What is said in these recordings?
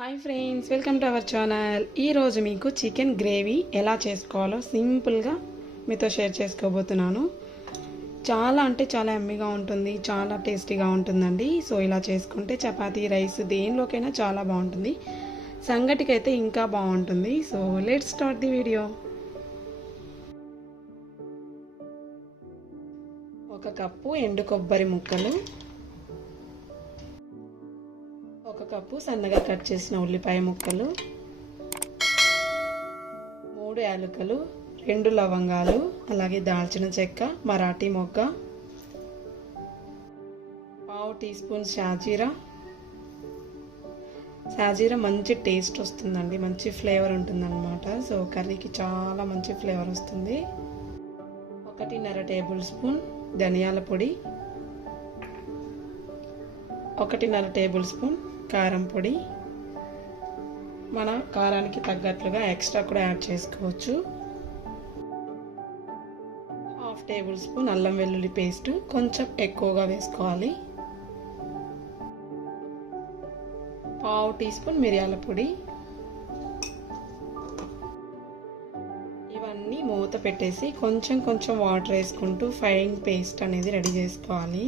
Hi friends welcome to our channel. ఈరోజు మీకు chicken gravy ఎలా చేసుకోవాలో సింపుల్గా మీతో షేర్ చేసుకోబోతున్నాను. చాలా అంటే చాలా ఎమ్మిగా ఉంటుంది చాలా టేస్టీగా ఉంటుందండి. సో ఇలా చేసుకుంటే చపాతీ రైస్ దేనిలోకైనా చాలా బాగుంటుంది. సంగటికి అయితే ఇంకా బాగుంటుంది. So let start the video ఒక కప్పు ఎండు కొబ్బరి ముక్కలు కప్పు సన్నగా కట్ చేసిన ఉల్లిపాయ ముక్కలు మూడు యాలకులు రెండు లవంగాలు అలాగే దాల్చిన చెక్క మరాఠీ మొగ్గ పావు టీ స్పూన్ షాజీరా. షాజీరా మంచి టేస్ట్ వస్తుందండి మంచి ఫ్లేవర్ ఉంటుందన్నమాట. సో కర్రీకి చాలా మంచి ఫ్లేవర్ వస్తుంది. ఒకటిన్నర టేబుల్ స్పూన్ ధనియాల పొడి ఒకటిన్నర టేబుల్ స్పూన్ కారం పొడి మన కారానికి తగ్గట్లుగా ఎక్స్ట్రా కూడా యాడ్ చేసుకోవచ్చు. హాఫ్ టేబుల్ స్పూన్ అల్లం వెల్లుల్లి పేస్ట్ కొంచెం ఎక్కువగా వేసుకోవాలి. పావు టీ స్పూన్ మిరియాల పొడి. ఇవన్నీ మూత పెట్టేసి కొంచెం కొంచెం వాటర్ వేసుకుంటూ ఫైన్ పేస్ట్ అనేది రెడీ చేసుకోవాలి.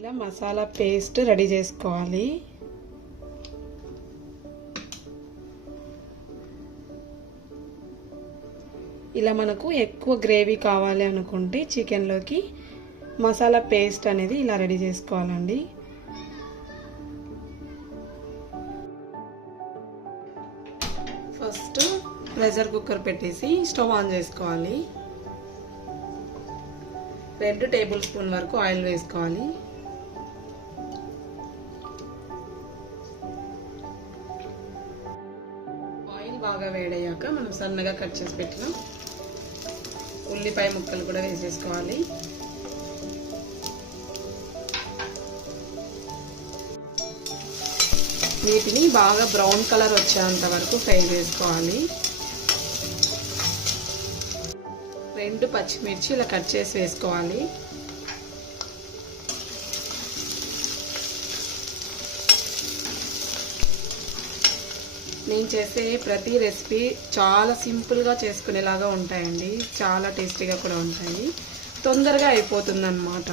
ఇలా మసాలా పేస్ట్ రెడీ చేసుకోవాలి. ఇలా మనకు ఎక్కువ గ్రేవీ కావాలి అనుకుంటే చికెన్లోకి మసాలా పేస్ట్ అనేది ఇలా రెడీ చేసుకోవాలండి. ఫస్ట్ ప్రెషర్ కుక్కర్ పెట్టేసి స్టవ్ ఆన్ చేసుకోవాలి. రెండు టేబుల్ స్పూన్ వరకు ఆయిల్ వేసుకోవాలి. బాగా వేడయ్యాక మనం సన్నగా కట్ చేసి పెట్టిన. ఉల్లిపాయ ముక్కలు కూడా వేసేసుకోవాలి. వీటిని బాగా బ్రౌన్ కలర్ వచ్చేంత వరకు ఫ్రై చేసుకోవాలి. రెండు పచ్చిమిర్చి ఇలా కట్ చేసి వేసుకోవాలి. నేను చేసే ప్రతి రెసిపీ చాలా సింపుల్గా చేసుకునేలాగా ఉంటాయండి. చాలా టేస్టీగా కూడా ఉంటాయి. తొందరగా అయిపోతుంది అన్నమాట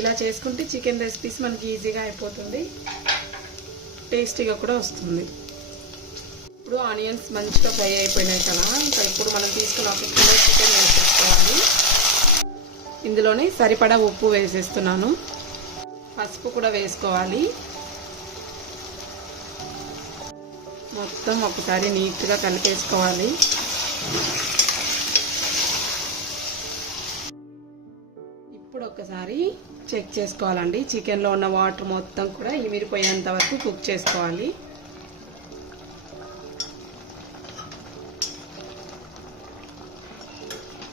ఇలా చేసుకుంటే చికెన్ రెసిపీస్ మనకి ఈజీగా అయిపోతుంది. టేస్టీగా కూడా వస్తుంది. ఇప్పుడు ఆనియన్స్ మంచిగా ఫ్రై అయిపోయినాయి కదా ఇంకా ఇప్పుడు మనం తీసుకున్న ఒక కిలో చికెన్ వేసేసుకోవాలి. ఇందులోనే సరిపడా ఉప్పు వేసేస్తున్నాను. పసుపు కూడా వేసుకోవాలి. మొత్తం ఒకసారి నీట్గా కలిపేసుకోవాలి. ఇప్పుడు ఒకసారి చెక్ చేసుకోవాలండి. చికెన్లో ఉన్న వాటర్ మొత్తం కూడా ఇమిరిపోయేంత వరకు కుక్ చేసుకోవాలి.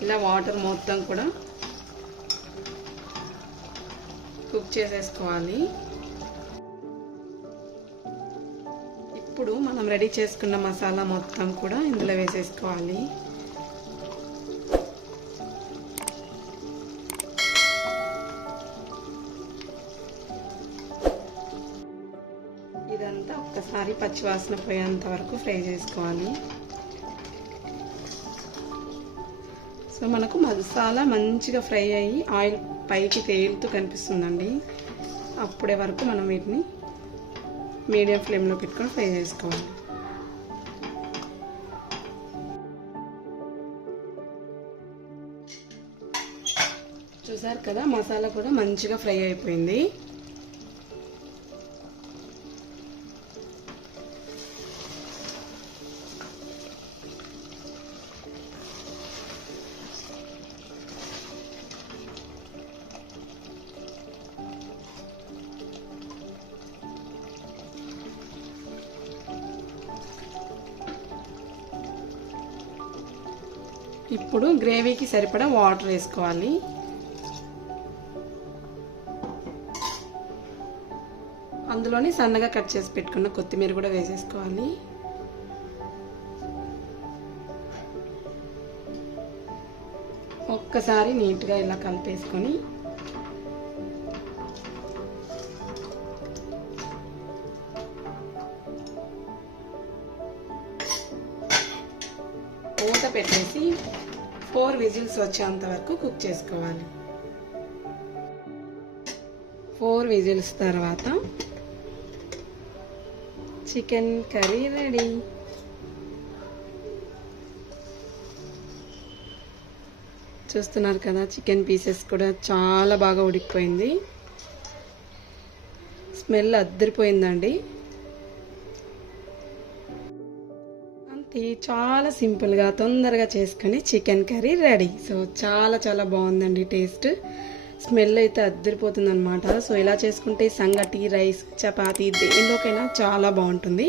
ఇలా వాటర్ మొత్తం కూడా కుక్ చేసేసుకోవాలి. ఇప్పుడు మనం రెడీ చేసుకున్న మసాలా మొత్తం కూడా ఇందులో వేసేసుకోవాలి. ఇదంతా ఒక్కసారి పచ్చివాసన పోయేంత వరకు ఫ్రై చేసుకోవాలి. సో మనకు మసాలా మంచిగా ఫ్రై అయ్యి ఆయిల్ పైకి తేలుతూ కనిపిస్తుందండి. అప్పుడే వరకు మనం వీటిని మీడియం ఫ్లేమ్లో పెట్టుకొని ఫ్రై చేసుకోవాలి. చూసారు కదా మసాలా కూడా మంచిగా ఫ్రై అయిపోయింది. ఇప్పుడు గ్రేవీకి సరిపడా వాటర్ వేసుకోవాలి. అందులోనే సన్నగా కట్ చేసి పెట్టుకున్న కొత్తిమీర కూడా వేసేసుకోవాలి. ఒక్కసారి నీట్గా ఇలా కలిపేసుకొని ఫోర్ విజిల్స్ వచ్చేంత వరకు కుక్ చేసుకోవాలి. ఫోర్ విజిల్స్ తర్వాత చికెన్ కర్రీ రెడీ. చూస్తున్నారు కదా చికెన్ పీసెస్ కూడా చాలా బాగా ఉడికిపోయింది. స్మెల్ అద్దరిపోయిందండి. అంతే చాలా సింపుల్గా తొందరగా చేసుకొని చికెన్ కర్రీ రెడీ. సో చాలా చాలా బాగుందండి టేస్ట్. స్మెల్ అయితే అద్దరిపోతుంది అనమాట సో ఇలా చేసుకుంటే సంగటి రైస్ చపాతీ దేనిలోకైనా చాలా బాగుంటుంది.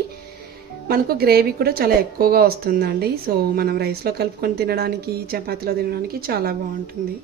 మనకు గ్రేవీ కూడా చాలా ఎక్కువగా వస్తుందండి. సో మనం రైస్లో కలుపుకొని తినడానికి చపాతీలో తినడానికి చాలా బాగుంటుంది.